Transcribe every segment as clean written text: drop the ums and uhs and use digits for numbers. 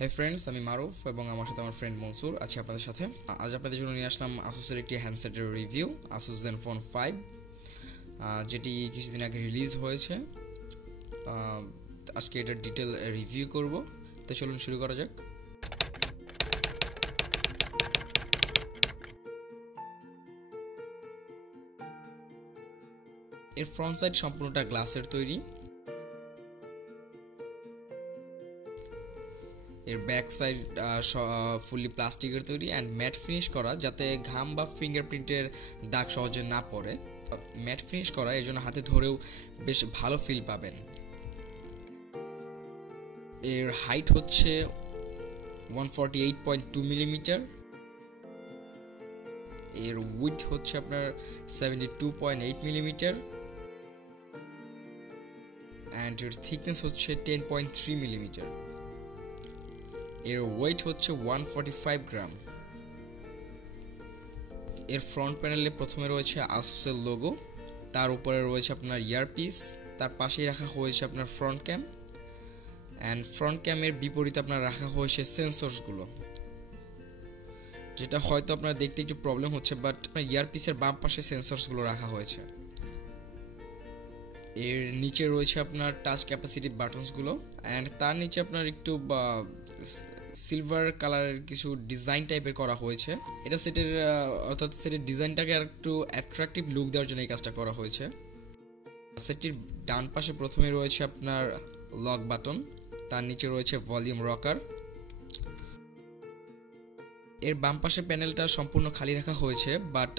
হে friends, আমি মারুফ এবং আমার সাথে আমার ফ্রেন্ড মনসুর আছি আপনাদের সাথে। আজ আপনাদের জন্য নিয়ে আসলাম আসুসের একটি হ্যান্ডসেটের রিভিউ, আসুস জেনফোন 5, যেটি কিছুদিন আগে রিলিজ হয়েছে। আজকে এটার ডিটেল রিভিউ করব, তো চলুন শুরু করা যাক। এর ফ্রন্ট সাইড সম্পূর্ণটা গ্লাসের তৈরি, এর ব্যাক সাইড ফুললি প্লাস্টিকের তৈরি অ্যান্ড ম্যাট ফিনিশ করা, যাতে ঘাম বা ফিঙ্গারপ্রিন্টের দাগ সহজে না পড়ে। ম্যাট ফিনিশ করা, এর জন্য হাতে ধরেও বেশ ভালো ফিল পাবেন। এর হাইট হচ্ছে 148.2 মিলিমিটার, এর উইডথ হচ্ছে আপনার 72.8 মিলিমিটার অ্যান্ড এর থিকনেস হচ্ছে 10.3 মিলিমিটার। এর ওয়েট হচ্ছে 145 গ্রাম। এর ফ্রন্ট প্যানেলে প্রথমে রয়েছে আসুসের লোগো, তার উপরে রয়েছে আপনার ইয়ারপিস, তার পাশেই রাখা হয়েছে আপনার ফ্রন্ট ক্যাম অ্যান্ড ফ্রন্ট ক্যামের বিপরীতে আপনার রাখা হয়েছে সেন্সরসগুলো, যেটা হয়তো আপনার দেখতে একটু প্রবলেম হচ্ছে, বাট আপনার ইয়ারপিসের বাম পাশে সেন্সরসগুলো রাখা হয়েছে। এর নিচে রয়েছে আপনার টাচ ক্যাপাসিটি বাটনসগুলো অ্যান্ড তার নিচে আপনার একটু সিলভার কালারের কিছু ডিজাইন টাইপের করা হয়েছে। এটা সেটের অর্থাৎ সেটের ডিজাইনটাকে আর একটু অ্যাট্রাকটিভ লুক দেওয়ার জন্য এই কাজটা করা হয়েছে। সেটটির ডান পাশে প্রথমে রয়েছে আপনার লক বাটন, তার নিচে রয়েছে ভলিউম রকার। এর বাম পাশে প্যানেলটা সম্পূর্ণ খালি রাখা হয়েছে, বাট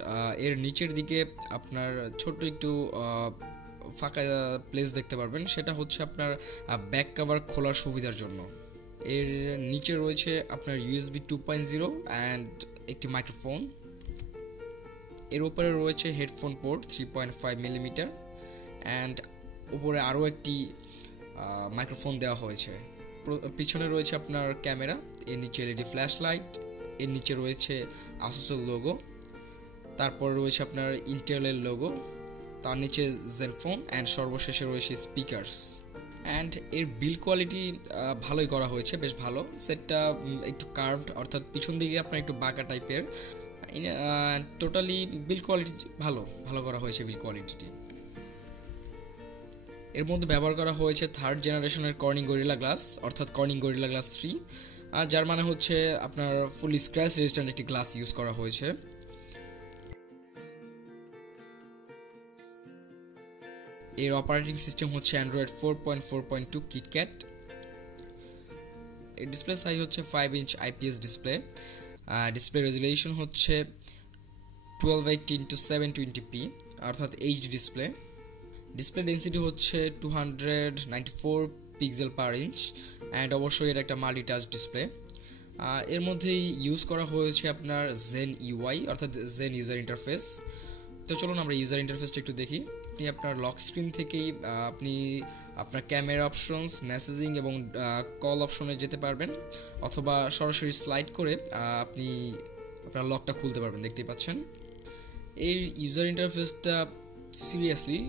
এর নিচের দিকে আপনার ছোট্ট একটু ফাঁকা প্লেস দেখতে পারবেন, সেটা হচ্ছে আপনার ব্যাক কভার খোলার সুবিধার জন্য। এর নিচে রয়েছে আপনার USB 2.0 অ্যান্ড একটি মাইক্রোফোন। এর উপরে রয়েছে হেডফোন পোর্ট 3.5 মিলিমিটার অ্যান্ড উপরে আরও একটি মাইক্রোফোন দেওয়া হয়েছে। পিছনে রয়েছে আপনার ক্যামেরা, এর নিচে LED ফ্ল্যাশ লাইট, এর নিচে রয়েছে আসুসের লোগো, তারপর রয়েছে আপনার ইন্টেলের লোগো, তার নিচে জেনফোন অ্যান্ড সর্বশেষে রয়েছে স্পিকার্স। অ্যান্ড এর বিল কোয়ালিটি ভালোই করা হয়েছে, বেশ ভালো। সেটটা একটু কার্ভড, অর্থাৎ পিছন দিকে আপনার একটু বাঁকা টাইপের। টোটালি বিল কোয়ালিটি ভালো করা হয়েছে বিল কোয়ালিটিটি। এর মধ্যে ব্যবহার করা হয়েছে থার্ড জেনারেশনের কর্নিং গরিলা গ্লাস, অর্থাৎ কর্নিং গরিলা গ্লাস 3, যার মানে হচ্ছে আপনার ফুলি স্ক্র্যাচ রেজিস্ট্যান্ট একটি গ্লাস ইউজ করা হয়েছে। এর অপারেটিং সিস্টেম হচ্ছে অ্যান্ড্রয়েড 4.4.2 কিটক্যাট। এর ডিসপ্লে সাইজ হচ্ছে 5 inch IPS display. Display resolution হচ্ছে 1280x720p, অর্থাৎ HD ডিসপ্লে। ডিসপ্লে ডেন্সিটি হচ্ছে 294 পিক্সেল পার ইঞ্চ অ্যান্ড অবশ্যই এটা একটা মাল্টি টাচ ডিসপ্লে। এর মধ্যেই ইউজ করা হয়েছে আপনার জেন UI, অর্থাৎ জেন ইউজার ইন্টারফেস। তো চলুন আমরা ইউজার ইন্টারফেসটা একটু দেখি। আপনি আপনার লক স্ক্রিন থেকেই আপনি আপনার ক্যামেরা অপশনস, মেসেজিং এবং কল অপশনে যেতে পারবেন, অথবা সরাসরি স্লাইড করে আপনি আপনার লকটা খুলতে পারবেন, দেখতেই পাচ্ছেন। এই ইউজার ইন্টারফেসটা সিরিয়াসলি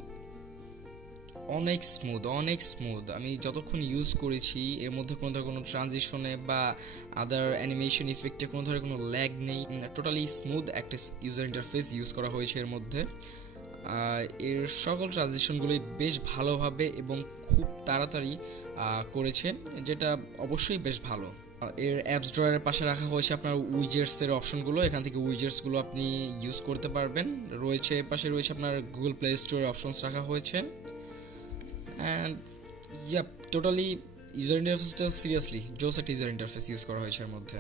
অনেক স্মুথ। আমি যতক্ষণ ইউজ করেছি এর মধ্যে কোনো ট্রানজিশনে বা আদার অ্যানিমেশন ইফেক্টে কোনো ধরনের কোনো ল্যাগ নেই। টোটালি স্মুথ একটা ইউজার ইন্টারফেস ইউজ করা হয়েছে এর মধ্যে। এর সকল ট্রানজিশনগুলোই বেশ ভালোভাবে এবং খুব তাড়াতাড়ি করেছে, যেটা অবশ্যই বেশ ভালো। এর অ্যাপস ড্রয়ারের পাশে রাখা হয়েছে আপনার উইজেটসের অপশনগুলো, এখান থেকে উইজেটসগুলো আপনি ইউজ করতে পারবেন। পাশে রয়েছে আপনার গুগল প্লে স্টোরের অপশনস রাখা হয়েছে। অ্যান্ড টোটালি ইউজার ইন্টারফেসটা সিরিয়াসলি জোস একটা ইউজার ইন্টারফেস ইউজ করা হয়েছে এর মধ্যে।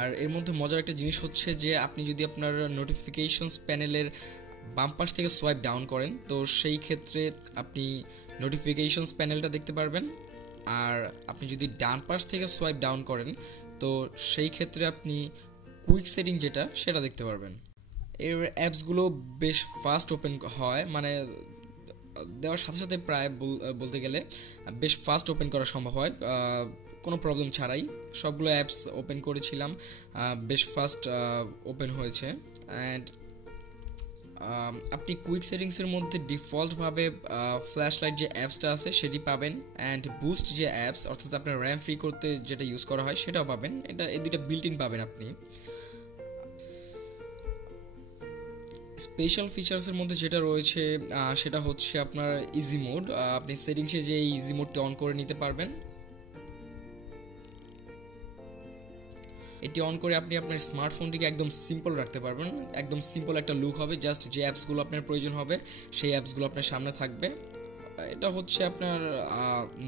আর এর মধ্যে মজার একটা জিনিস হচ্ছে যে আপনি যদি আপনার নোটিফিকেশনস প্যানেলের বাম পাশ থেকে সোয়াইপ ডাউন করেন, তো সেই ক্ষেত্রে আপনি নোটিফিকেশনস প্যানেলটা দেখতে পারবেন। আর আপনি যদি ডান পাশ থেকে সোয়াইপ ডাউন করেন, তো সেই ক্ষেত্রে আপনি কুইক সেটিং যেটা সেটা দেখতে পারবেন। এর অ্যাপসগুলো বেশ ফাস্ট ওপেন হয়, মানে দেওয়ার সাথে সাথে প্রায় বলতে গেলে বেশ ফাস্ট ওপেন করা সম্ভব হয়, কোনো প্রবলেম ছাড়াই। সবগুলো অ্যাপস ওপেন করেছিলাম, বেশ ফাস্ট ওপেন হয়েছে। অ্যান্ড আপনি কুইক সেটিংসের মধ্যে ডিফল্টভাবে ফ্ল্যাশ লাইট যে অ্যাপসটা আছে সেটি পাবেন, অ্যান্ড বুস্ট যে অ্যাপস অর্থাৎ আপনার র্যাম ফ্রি করতে যেটা ইউজ করা হয় সেটাও পাবেন। এই দুইটা বিল্ট ইন পাবেন আপনি। স্পেশাল ফিচার্সের মধ্যে যেটা রয়েছে সেটা হচ্ছে আপনার ইজি মোড। আপনি সেটিংসে যে ইজি মোডটি অন করে নিতে পারবেন। এটি অন করে আপনি আপনার স্মার্টফোনটিকে একদম সিম্পল রাখতে পারবেন, একদম সিম্পল একটা লুক হবে। জাস্ট যে অ্যাপসগুলো আপনার প্রয়োজন হবে সেই অ্যাপসগুলো আপনার সামনে থাকবে। এটা হচ্ছে আপনার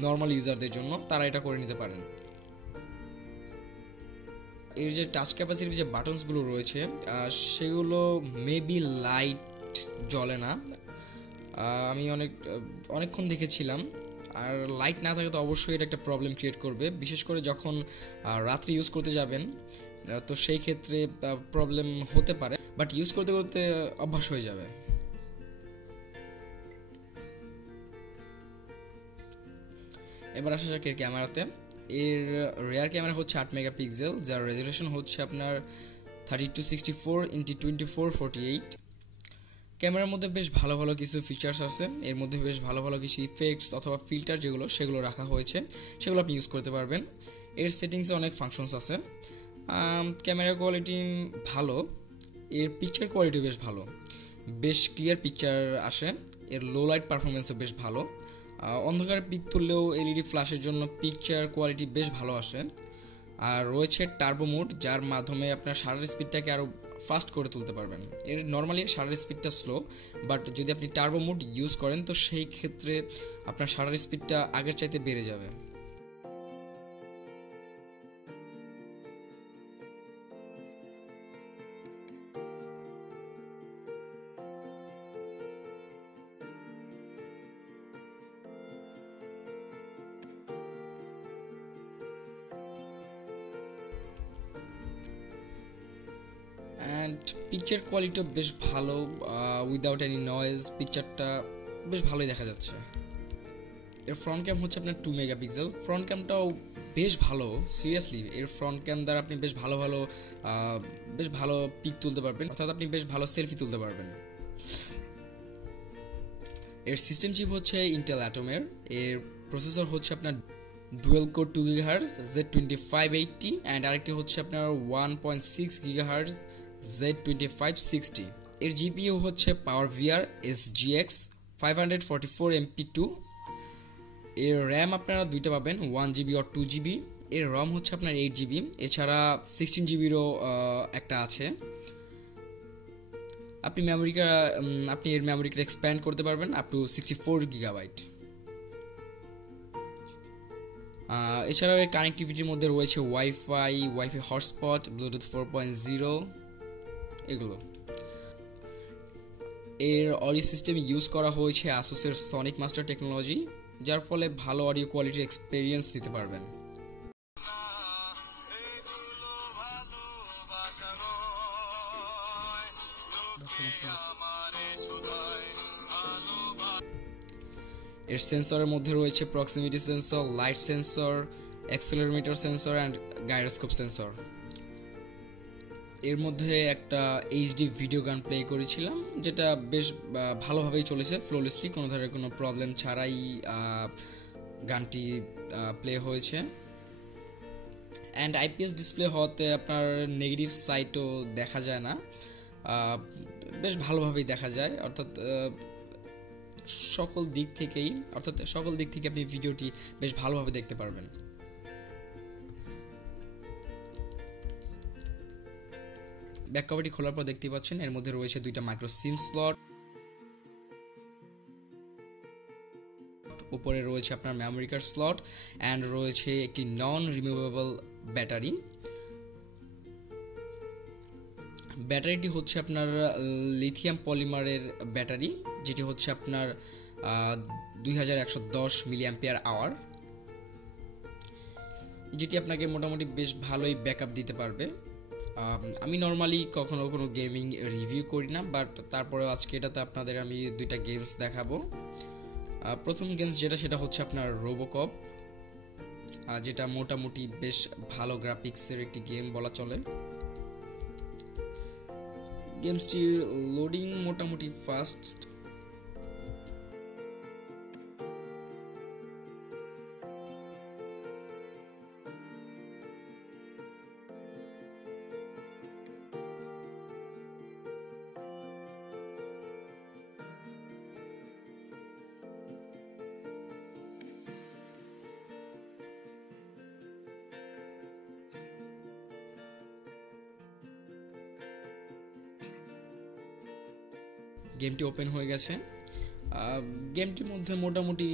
নর্মাল ইউজারদের জন্য, তারা এটা করে নিতে পারেন। এর যে টাচ ক্যাপাসিটির যে বাটনসগুলো রয়েছে সেগুলো মেবি লাইট জ্বলে না, আমি অনেকক্ষণ দেখেছিলাম। আর লাইট না থাকলে তো অবশ্যই এটা একটা প্রবলেম ক্রিয়েট করবে, বিশেষ করে যখন রাত্রে ইউজ করতে যাবেন, তো সেই ক্ষেত্রে প্রবলেম হতে পারে, বাট ইউজ করতে করতে অভ্যাস হয়ে যাবে। এবার আসা যাক এর ক্যামেরাতে। এর রেয়ার ক্যামেরা হচ্ছে 8 মেগাপিক্সেল, যার রেজলিউশন হচ্ছে আপনার 3264x2448। ক্যামেরার মধ্যে বেশ ভালো ভালো কিছু ফিচার্স আছে, এর মধ্যে বেশ ভালো ভালো কিছু ইফেক্টস অথবা ফিল্টার সেগুলো রাখা হয়েছে, সেগুলো আপনি ইউজ করতে পারবেন। এর সেটিংসে অনেক ফাংশনস আছে। ক্যামেরা কোয়ালিটি ভালো, এর পিকচার কোয়ালিটি বেশ ভালো, বেশ ক্লিয়ার পিকচার আসে। এর লো লাইট পারফরমেন্সও বেশ ভালো, অন্ধকারে পিক তুললেও এলইডি ফ্ল্যাশের জন্য পিকচার কোয়ালিটি বেশ ভালো আসে। আর রয়েছে টার্বো মোড, যার মাধ্যমে আপনার শাটার স্পিডটাকে আরও ফাস্ট করে তুলতে পারবেন। এর নর্মালি শাটার স্পিডটা স্লো, বাট যদি আপনি টার্বো মোড ইউজ করেন তো সেই ক্ষেত্রে আপনার শাটার স্পিডটা আগের চাইতে বেড়ে যাবে। অ্যান্ড পিকচার কোয়ালিটিও বেশ ভালো, উইদাউট এনি নয়েজ পিকচারটা বেশ ভালোই দেখা যাচ্ছে। এর ফ্রন্ট ক্যাম হচ্ছে আপনার 2 মেগাপিক্সেল, ফ্রন্ট ক্যামটাও বেশ ভালো। সিরিয়াসলি এর ফ্রন্ট ক্যাম দ্বারা আপনি বেশ ভালো পিক তুলতে পারবেন, অর্থাৎ আপনি বেশ ভালো সেলফি তুলতে পারবেন। এর সিস্টেম চিপ হচ্ছে ইন্টেল অ্যাটমের, এর প্রসেসর হচ্ছে আপনার dual core 2 GHz Z2580, and আরেকটি হচ্ছে আপনার 1.6 GHz Z2560। এর জিপিইউ হচ্ছে PowerVR SGX 544MP2। এর র্যাম আপনারা দুইটা পাবেন, 1GB আর 2GB। এর রম হচ্ছে আপনার 8GB, এছাড়া 16GBরও একটা আছে। আপনি এর মেমোরিটা এক্সপ্যান্ড করতে পারবেন আপ টু 64GB। এছাড়াও এর কানেক্টিভিটির মধ্যে রয়েছে ওয়াইফাই হটস্পট, ব্লুটুথ 4.0 এগুলো। এর অডিও সিস্টেম ইউজ করা হয়েছে আসুসের সনিক মাস্টার টেকনোলজি, যার ফলে ভালো অডিও কোয়ালিটির এক্সপেরিয়েন্স দিতে পারবেন। এর সেন্সরের মধ্যে রয়েছে proximity sensor, light sensor, accelerometer sensor and gyroscope sensor. এর মধ্যে একটা এইচডি ভিডিও গান প্লে করেছিলাম, যেটা বেশ ভালোভাবেই চলেছে, ফ্লোলেসলি, কোনো ধরনের কোনো প্রবলেম ছাড়াই গানটি প্লে হয়েছে। অ্যান্ড আইপিএস ডিসপ্লে হওয়াতে আপনার নেগেটিভ সাইডও দেখা যায় না, বেশ ভালোভাবেই দেখা যায়। অর্থাৎ সকল দিক থেকে আপনি ভিডিওটি বেশ ভালোভাবে দেখতে পারবেন। ব্যাক কভারটি খোলার পর দেখতে পাচ্ছেন এর মধ্যে রয়েছে দুইটা মাইক্রো সিম স্লট, উপরে রয়েছে আপনার মেমোরি কার্ড স্লট, অ্যান্ড রয়েছে একটি নন রিমুভেবল ব্যাটারি। ব্যাটারিটি হচ্ছে আপনার লিথিয়াম পলিমারের ব্যাটারি, যেটি হচ্ছে আপনার 2110 মিলিঅ্যাম্পিয়ার আওয়ার, যেটি আপনাকে মোটামুটি বেশ ভালোই ব্যাকআপ দিতে পারবে। আমি নর্মালি কখনো কোনো গেমিং রিভিউ করি না, বাট তারপরেও আজকে এটাতে আপনাদের আমি দুইটা গেমস দেখাবো। প্রথম গেমস সেটা হচ্ছে আপনার রোবোকপ, যেটা মোটামুটি বেশ ভালো গ্রাফিক্সের একটি গেম বলা চলে। গেমসটির লোডিং মোটামুটি ফাস্ট। গেমটি ওপেন হয়ে গেছে। গেমটির মধ্যে মোটামুটি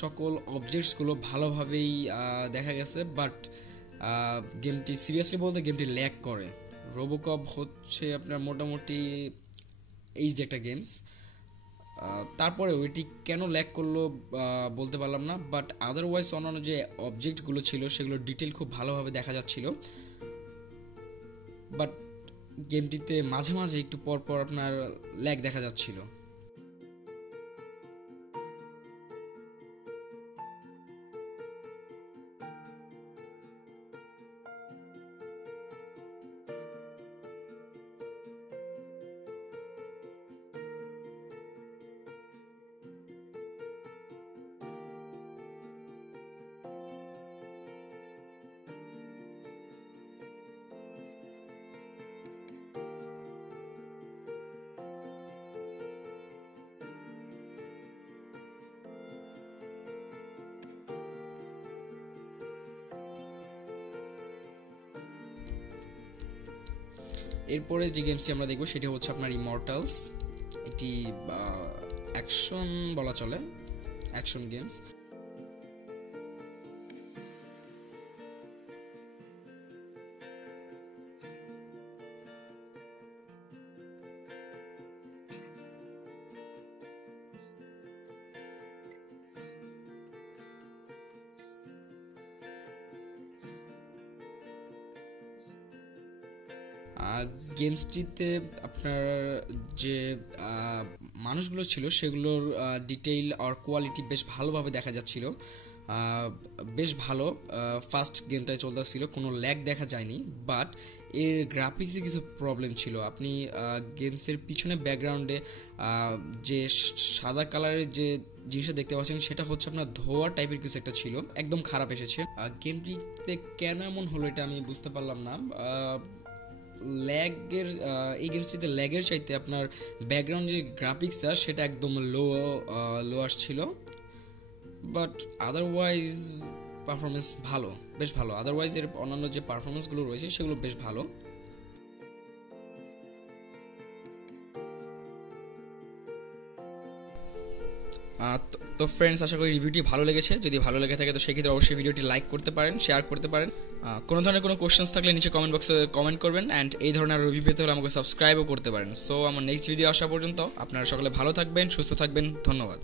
সকল অবজেক্টসগুলো ভালোভাবেই দেখা গেছে, বাট গেমটি সিরিয়াসলি বলতে গেমটি ল্যাগ করে। রোবোকপ হচ্ছে আপনার মোটামুটি এই যে একটা গেমস, তারপরে ওইটি কেন ল্যাগ করলো বলতে পারলাম না, বাট আদারওয়াইজ অন্যান্য যে অবজেক্টগুলো ছিল সেগুলো ডিটেল খুব ভালোভাবে দেখা যাচ্ছিল। বাট গেমটিতে মাঝে মাঝে একটু পর পর আপনার ল্যাগ দেখা যাচ্ছিল। এরপরে যে গেমসটি আমরা দেখব সেটা হচ্ছে আপনার ইমর্টালস। এটি অ্যাকশন বলা চলে, অ্যাকশন গেমস। গেমসটিতে আপনার যে মানুষগুলো ছিল সেগুলোর ডিটেইল আর কোয়ালিটি বেশ ভালোভাবে দেখা যাচ্ছিল, বেশ ভালো। ফার্স্ট গেমটায় চলতেছিল, কোনো ল্যাগ দেখা যায়নি, বাট এর গ্রাফিক্সে কিছু প্রবলেম ছিল। আপনি গেমসের পিছনে ব্যাকগ্রাউন্ডে যে সাদা কালারের যে জিনিসটা দেখতে পাচ্ছেন সেটা হচ্ছে আপনার ধোয়া টাইপের কিছু একটা ছিল, একদম খারাপ এসেছে। গেমটিতে কেন এমন হলো এটা আমি বুঝতে পারলাম না। ল্যাগের এই গেমসটিতে ল্যাগের চাইতে আপনার ব্যাকগ্রাউন্ড যে গ্রাফিক্সটা সেটা একদম লো আসছিল, বাট আদারওয়াইজ পারফরমেন্স ভালো, বেশ ভালো। আদারওয়াইজ এর অন্যান্য যে পারফরমেন্সগুলো রয়েছে সেগুলো বেশ ভালো। তো ফ্রেন্ডস, আশা করি রিভিউটি ভালো লেগেছে। যদি ভালো লেগে থাকে তো সেক্ষেত্রে অবশ্যই ভিডিওটি লাইক করতে পারেন, শেয়ার করতে পারেন। কোনো ধরনের কোনো কোশ্চেন্স থাকলে নিচে কমেন্ট বক্সে কমেন্ট করবেন, অ্যান্ড এই ধরনের রিভিউ পেতে হলে আমাকে সাবস্ক্রাইবও করতে পারেন। সো আমার নেক্সট ভিডিও আসা পর্যন্ত আপনারা সকলে ভালো থাকবেন, সুস্থ থাকবেন। ধন্যবাদ।